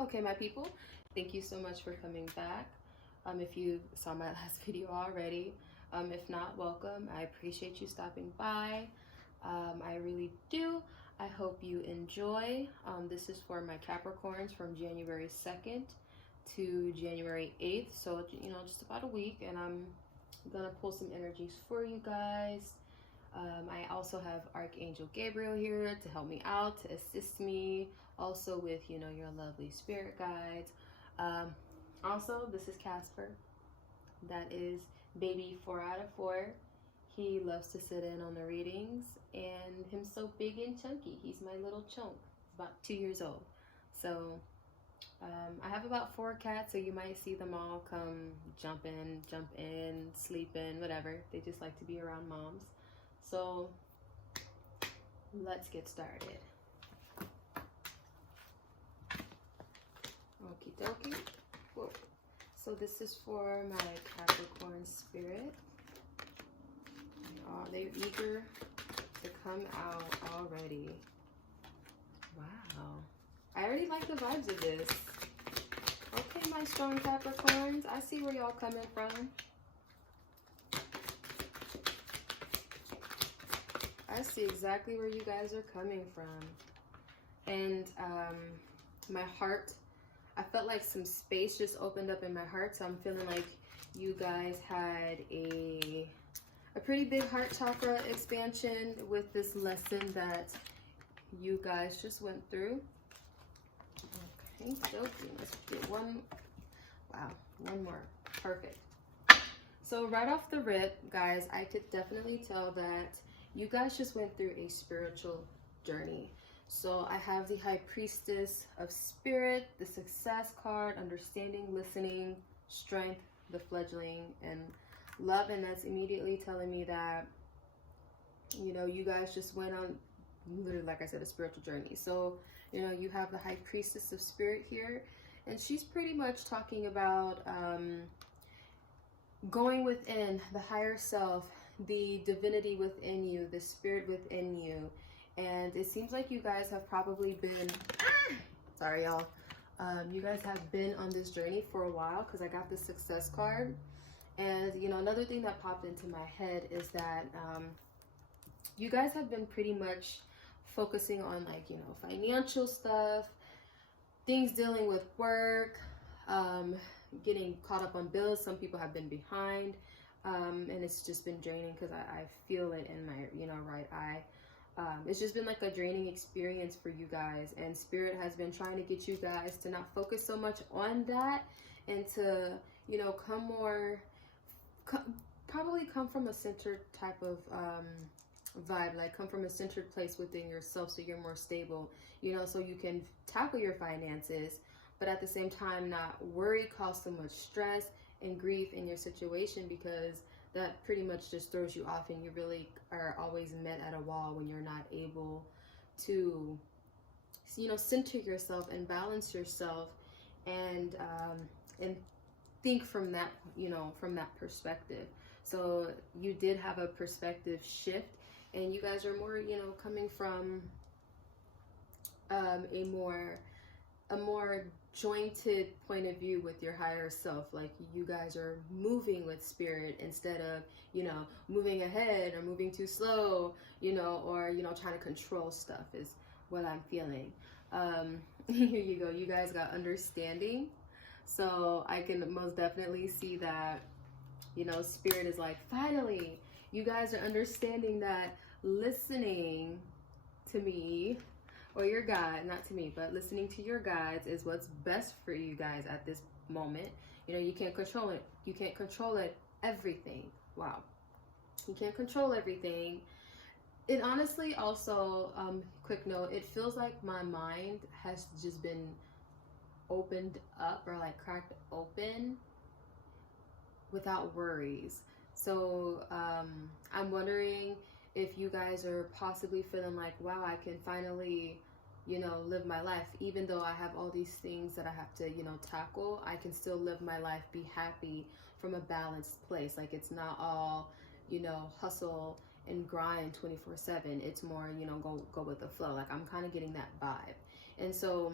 Okay, my people, thank you so much for coming back. If you saw my last video already, if not, welcome. I appreciate you stopping by. I really do. I hope you enjoy. This is for my Capricorns from January 2nd to January 8th. So, just about a week, and I'm gonna pull some energies for you guys. I also have Archangel Gabriel here to help me out, to assist me, also with, your lovely spirit guides. Also, this is Casper. That is baby 4 out of 4. He loves to sit in on the readings, and him's so big and chunky. He's my little chunk. He's about 2 years old. So I have about 4 cats, so you might see them all come jump in, sleep in, whatever. They just like to be around moms. So let's get started. Okie dokie. Whoa. So this is for my Capricorn spirit. Oh, they're eager to come out already. Wow. I already like the vibes of this. Okay, my strong Capricorns. I see where y'all coming from. I see exactly where you guys are coming from. And my heart, I felt like some space just opened up in my heart. So I'm feeling like you guys had a pretty big heart chakra expansion with this lesson that you guys just went through. Okay, so let's get one. Wow, one more. Perfect. So right off the rip, guys, I could definitely tell that you guys just went through a spiritual journey. So I have the High Priestess of Spirit, the Success card, understanding, listening, strength, the fledgling, and love. And that's immediately telling me that, you guys just went on, literally, like I said, a spiritual journey. So, you have the High Priestess of Spirit here, and she's pretty much talking about going within the higher self, the divinity within you, the spirit within you. And it seems like you guys have probably been, sorry y'all, you guys have been on this journey for a while, because I got the Success card. And another thing that popped into my head is that you guys have been pretty much focusing on, like, financial stuff, things dealing with work, getting caught up on bills. Some people have been behind, and it's just been draining, because I feel it in my right eye. It's just been like a draining experience for you guys, and Spirit has been trying to get you guys to not focus so much on that, and to probably come from a centered type of vibe, like come from a centered place within yourself, so you're more stable, so you can tackle your finances, but at the same time not worry, cause so much stress and grief in your situation, because that pretty much just throws you off, and you really are always met at a wall when you're not able to center yourself and balance yourself, and think from that from that perspective. So you did have a perspective shift, and you guys are more coming from a more jointed point of view with your higher self. Like, you guys are moving with Spirit instead of moving ahead or moving too slow, or trying to control stuff, is what I'm feeling. Here you go, you guys got understanding. So I can most definitely see that Spirit is like, finally you guys are understanding that listening to me, or your guide, not to me, but listening to your guides is what's best for you guys at this moment. You can't control it. You can't control it, everything. Wow. You can't control everything. It honestly also, quick note, it feels like my mind has just been opened up, or like cracked open without worries. So I'm wondering if you guys are possibly feeling like, wow, I can finally live my life, even though I have all these things that I have to tackle. I can still live my life, be happy from a balanced place. Like, it's not all hustle and grind 24/7. It's more go with the flow. Like, I'm kind of getting that vibe. And so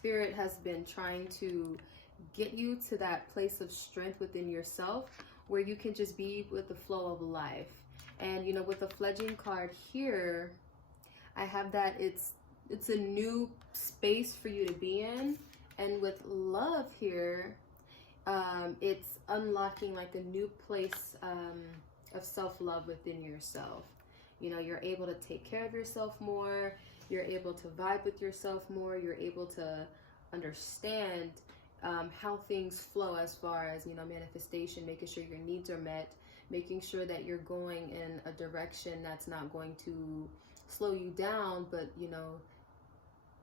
Spirit has been trying to get you to that place of strength within yourself where you can just be with the flow of life. And, you know, with the fledgling card here, I have that it's a new space for you to be in. And with love here, it's unlocking like a new place of self-love within yourself. You know, you're able to take care of yourself more. You're able to vibe with yourself more. You're able to understand how things flow as far as, you know, manifestation, making sure your needs are met, making sure that you're going in a direction that's not going to slow you down, but, you know,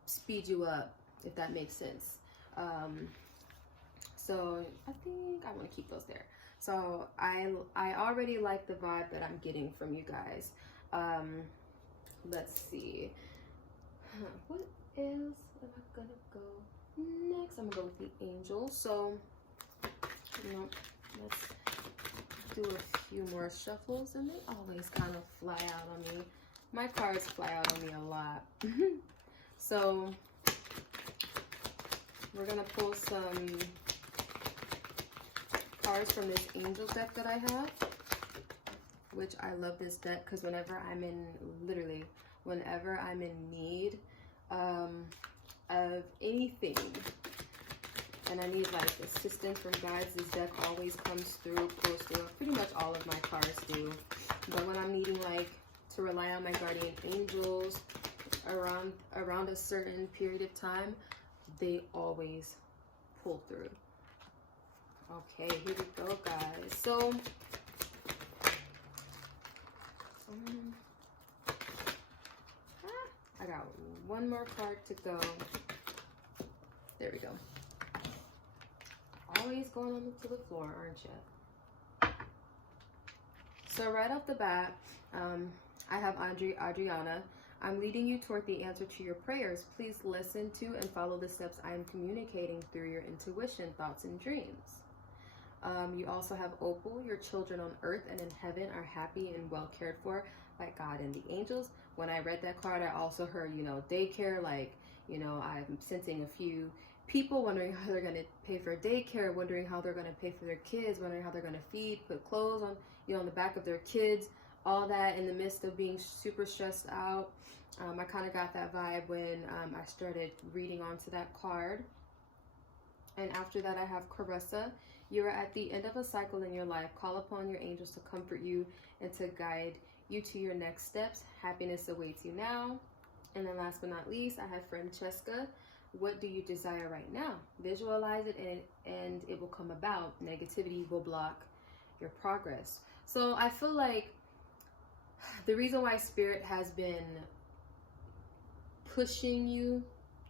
speed you up, if that makes sense. So I think I want to keep those there. So I already like the vibe that I'm getting from you guys. Let's see. What else am I gonna go next? I'm gonna go with the angels. So, you know, let's do a few more shuffles, and they always kind of fly out on me. My cards fly out on me a lot. So we're gonna pull some cards from this angel deck that I have, which I love this deck because whenever I'm in need of anything and I need like assistance from guides, this deck always comes through, pulls through. Pretty much all of my cards do. But when I'm needing like to rely on my guardian angels around a certain period of time, they always pull through. Okay, here we go, guys. So I got one more card to go. There we go. Always going on to the floor, aren't you? So right off the bat, I have Adriana. I'm leading you toward the answer to your prayers. Please listen to and follow the steps I am communicating through your intuition, thoughts, and dreams. You also have Opal. Your children on earth and in heaven are happy and well cared for by God and the angels. When I read that card, I also heard, you know, daycare. Like, you know, I'm sensing a few people wondering how they're going to pay for daycare, wondering how they're going to pay for their kids, wondering how they're going to feed, put clothes on, you know, on the back of their kids, all that in the midst of being super stressed out. I kind of got that vibe when I started reading onto that card. And after that, I have Caressa. You are at the end of a cycle in your life. Call upon your angels to comfort you and to guide you to your next steps. Happiness awaits you now. And then last but not least, I have Francesca. What do you desire right now? Visualize it and it will come about. Negativity will block your progress. So I feel like the reason why Spirit has been pushing you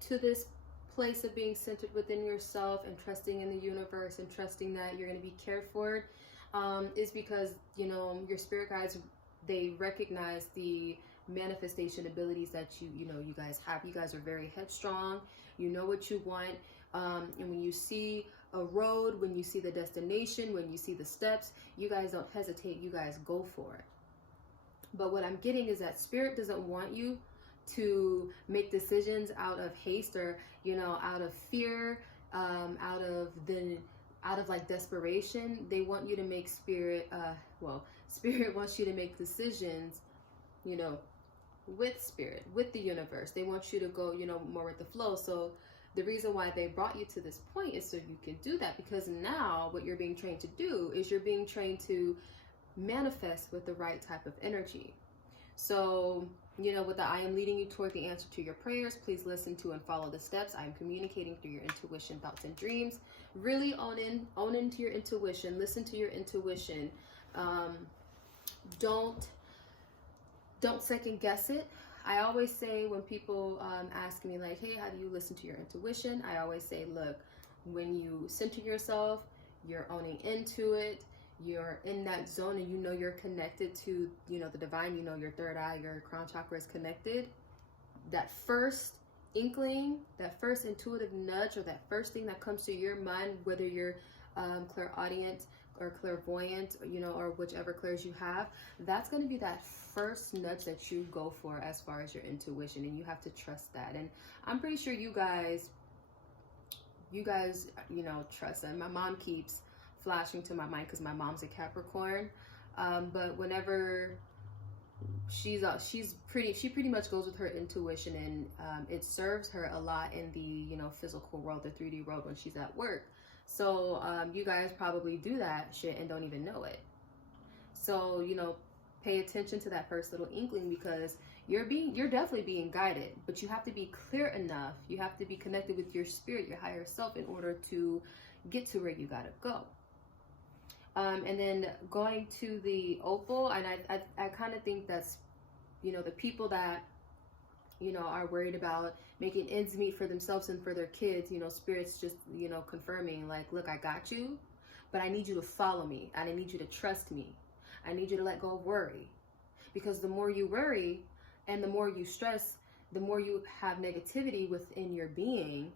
to this place of being centered within yourself and trusting in the universe and trusting that you're going to be cared for is because, you know, your spirit guides, they recognize the manifestation abilities that you guys have. You guys are very headstrong. You know what you want. And when you see a road, when you see the destination, when you see the steps, you guys don't hesitate. You guys go for it. But what I'm getting is that Spirit doesn't want you to make decisions out of haste or, you know, out of fear, out of like desperation. They want you to make Spirit wants you to make decisions, you know, with Spirit, with the universe. They want you to go, you know, more with the flow. So the reason why they brought you to this point is so you can do that, because now what you're being trained to do is you're being trained to manifest with the right type of energy. So, you know, with the I am leading you toward the answer to your prayers, please listen to and follow the steps I am communicating through your intuition, thoughts, and dreams. Really own into your intuition. Listen to your intuition. Don't second guess it. I always say when people ask me like, hey, how do you listen to your intuition? I always say, look, when you center yourself, you're owning into it. You're in that zone and you know you're connected to, you know, the divine, you know, your third eye, your crown chakra is connected. That first inkling, that first intuitive nudge, or that first thing that comes to your mind, whether you're clairaudient or clairvoyant, you know, or whichever clairs you have, that's going to be that first nudge that you go for as far as your intuition, and you have to trust that. And I'm pretty sure you guys you guys, you know, trust them. My mom keeps flashing to my mind because my mom's a Capricorn. But whenever she pretty much goes with her intuition, and it serves her a lot in the, you know, physical world, the 3D world, when she's at work. So you guys probably do that shit and don't even know it. So, you know, pay attention to that first little inkling, because you're definitely being guided, but you have to be clear enough. You have to be connected with your spirit, your higher self, in order to get to where you gotta go. And then going to the opal, and I kind of think that's, you know, the people that, you know, are worried about making ends meet for themselves and for their kids, you know, spirit's just, you know, confirming, like, look, I got you, but I need you to follow me, and I need you to trust me. I need you to let go of worry, because the more you worry and the more you stress, the more you have negativity within your being,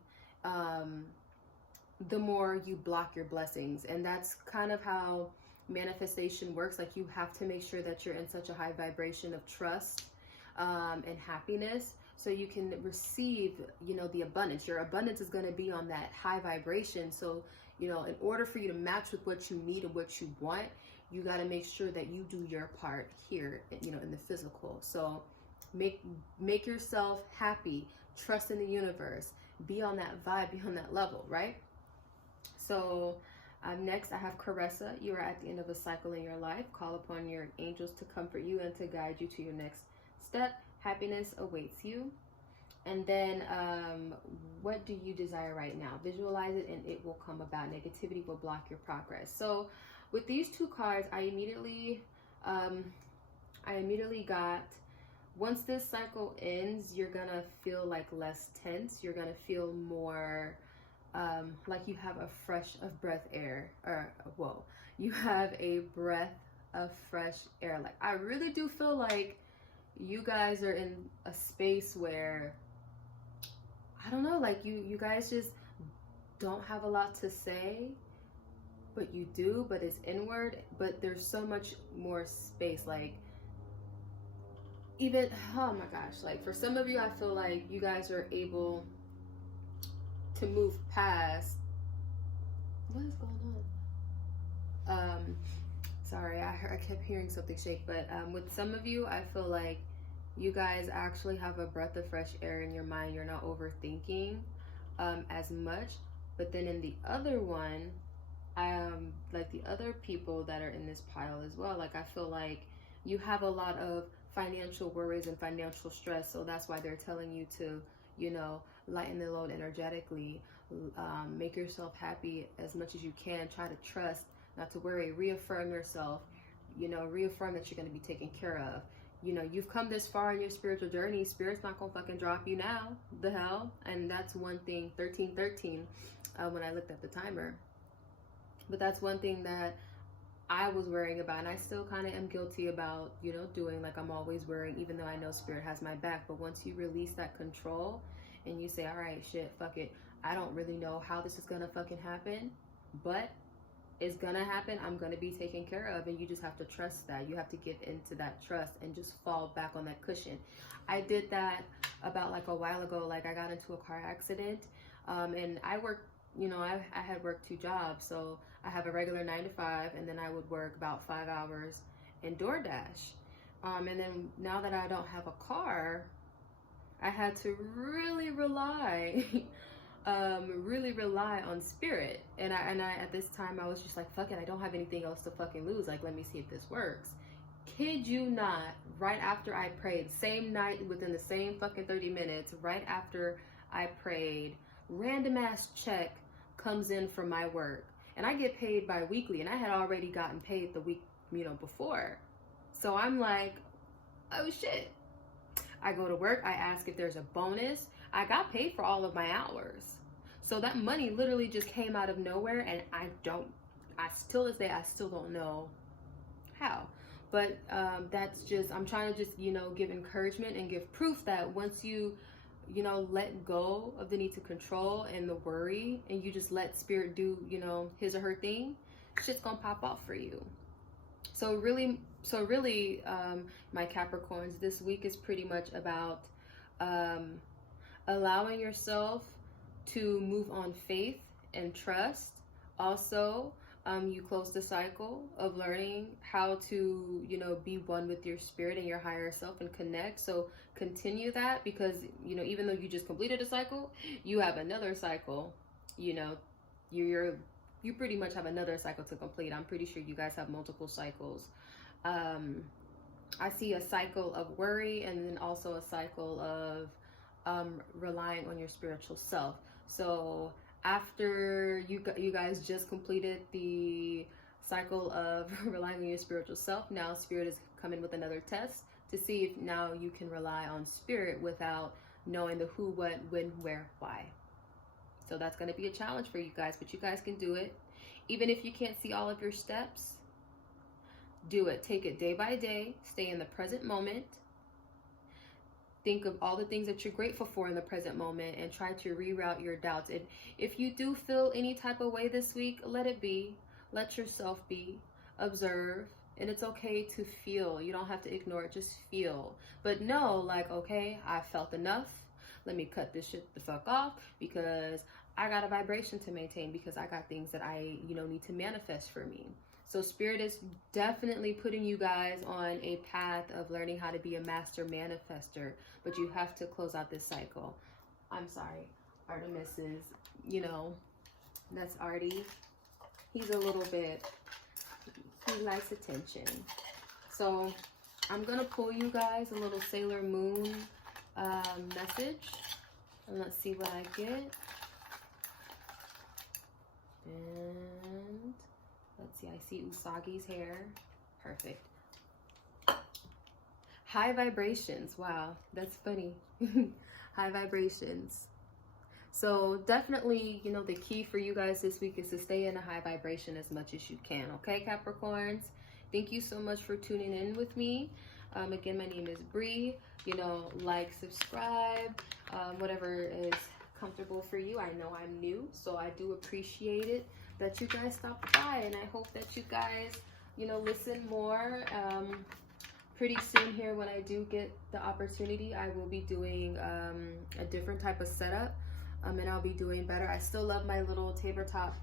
the more you block your blessings. And that's kind of how manifestation works. Like, you have to make sure that you're in such a high vibration of trust and happiness, so you can receive, you know, the abundance. Your abundance is going to be on that high vibration. So, you know, in order for you to match with what you need and what you want, you got to make sure that you do your part here, you know, in the physical. So make yourself happy, trust in the universe, be on that vibe, be on that level, right? So next I have Caressa. You are at the end of a cycle in your life. Call upon your angels to comfort you and to guide you to your next step. Happiness awaits you. And then what do you desire right now? Visualize it and it will come about. Negativity will block your progress. So with these two cards, I immediately got, once this cycle ends, you're gonna feel like less tense. You're gonna feel more like you have a you have a breath of fresh air. Like, I really do feel like you guys are in a space where, I don't know, like you guys just don't have a lot to say, but you do, but it's inward, but there's so much more space. Like, even, oh my gosh, like for some of you, I feel like you guys are able to move past, what is going on? Sorry, I kept hearing something shake, but with some of you, I feel like you guys actually have a breath of fresh air in your mind. You're not overthinking as much. But then in the other one, like the other people that are in this pile as well, like I feel like you have a lot of financial worries and financial stress. So that's why they're telling you to, you know, lighten the load energetically, make yourself happy as much as you can, try to trust, not to worry, reaffirm yourself, you know, reaffirm that you're going to be taken care of. You know, you've come this far in your spiritual journey. Spirit's not gonna fucking drop you now. The hell? And that's one thing, 1313, when I looked at the timer. But that's one thing that I was worrying about, and I still kind of am guilty about, you know, doing. Like, I'm always worrying, even though I know Spirit has my back. But once you release that control and you say, all right, shit, fuck it, I don't really know how this is gonna fucking happen, but it's gonna happen. I'm gonna be taken care of, and you just have to trust that. You have to give into that trust and just fall back on that cushion. I did that about like a while ago. Like, I got into a car accident, and I worked, you know, I had worked 2 jobs. So I have a regular 9 to 5, and then I would work about 5 hours in DoorDash. And then now that I don't have a car, I had to really rely on Spirit. And I at this time, I was just like, fuck it, I don't have anything else to fucking lose. Like, let me see if this works. Kid you not, right after I prayed, same night, within the same fucking 30 minutes, right after I prayed, random ass check comes in from my work. And I get paid bi-weekly, and I had already gotten paid the week, you know, before. So I'm like, oh shit. I go to work, I ask if there's a bonus. I got paid for all of my hours. So that money literally just came out of nowhere, and I still don't know how. But that's just, I'm trying to just, you know, give encouragement and give proof that once you know, let go of the need to control and the worry, and you just let Spirit do, you know, his or her thing, shit's gonna pop off for you. So really, my Capricorns, this week is pretty much about allowing yourself to move on faith and trust. Also, you close the cycle of learning how to, be one with your spirit and your higher self and connect. So continue that, because, even though you just completed a cycle, you have another cycle, you pretty much have another cycle to complete. I'm pretty sure you guys have multiple cycles. I see a cycle of worry, and then also a cycle of relying on your spiritual self. So after you guys just completed the cycle of relying on your spiritual self, now spirit is coming with another test to see if now you can rely on spirit without knowing the who, what, when, where, why. So that's going to be a challenge for you guys, but you guys can do it. Even if you can't see all of your steps, do it. Take it day by day. Stay in the present moment. Think of all the things that you're grateful for in the present moment, and try to reroute your doubts. And if you do feel any type of way this week, let it be. Let yourself be. Observe. And it's okay to feel. You don't have to ignore it. Just feel. But know, like, okay, I felt enough. Let me cut this shit the fuck off, because I got a vibration to maintain, because I got things that I, need to manifest for me. So spirit is definitely putting you guys on a path of learning how to be a master manifester, but you have to close out this cycle. I'm sorry, Artemis is, that's Artie. He's a little bit, he likes attention. So I'm going to pull you guys a little Sailor Moon message, and let's see what I get. And let's see, I see Usagi's hair. Perfect. High vibrations. Wow, that's funny. High vibrations. So definitely, the key for you guys this week is to stay in a high vibration as much as you can. Okay, Capricorns? Thank you so much for tuning in with me. Again, my name is Bree. Like, subscribe, whatever is comfortable for you. I know I'm new, so I do appreciate it that you guys stopped by, and I hope that you guys, listen more. Pretty soon here, when I do get the opportunity, I will be doing a different type of setup, and I'll be doing better. I still love my little tabletop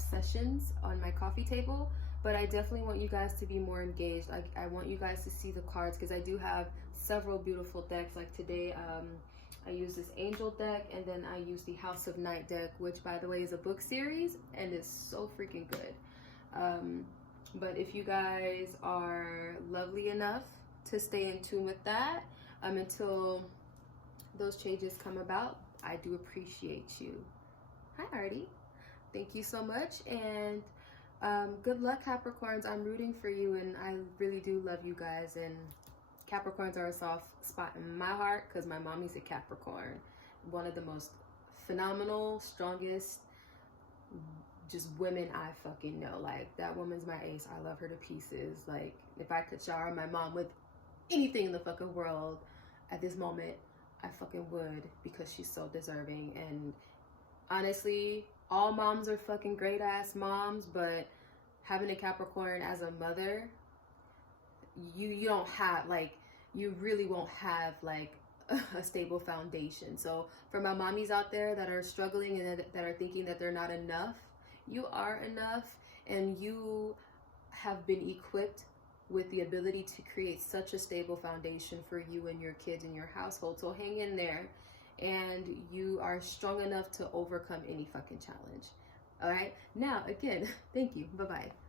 sessions on my coffee table, but I definitely want you guys to be more engaged. I want you guys to see the cards, because I do have several beautiful decks. Like today, I use this Angel deck, and then I use the House of Night deck, which, by the way, is a book series, and it's so freaking good. But if you guys are lovely enough to stay in tune with that until those changes come about, I do appreciate you. Hi, Artie. Thank you so much, and good luck, Capricorns. I'm rooting for you, and I really do love you guys. And Capricorns are a soft spot in my heart, because my mommy's a Capricorn. One of the most phenomenal, strongest, just women I fucking know. Like, that woman's my ace. I love her to pieces. Like, if I could shower my mom with anything in the fucking world at this moment, I fucking would, because she's so deserving. And honestly, all moms are fucking great ass moms, but having a Capricorn as a mother, you don't have, like, you really won't have, like, a stable foundation. So for my mommies out there that are struggling and that are thinking that they're not enough, you are enough, and you have been equipped with the ability to create such a stable foundation for you and your kids and your household. So hang in there, and you are strong enough to overcome any fucking challenge. All right, now again, thank you. Bye-bye.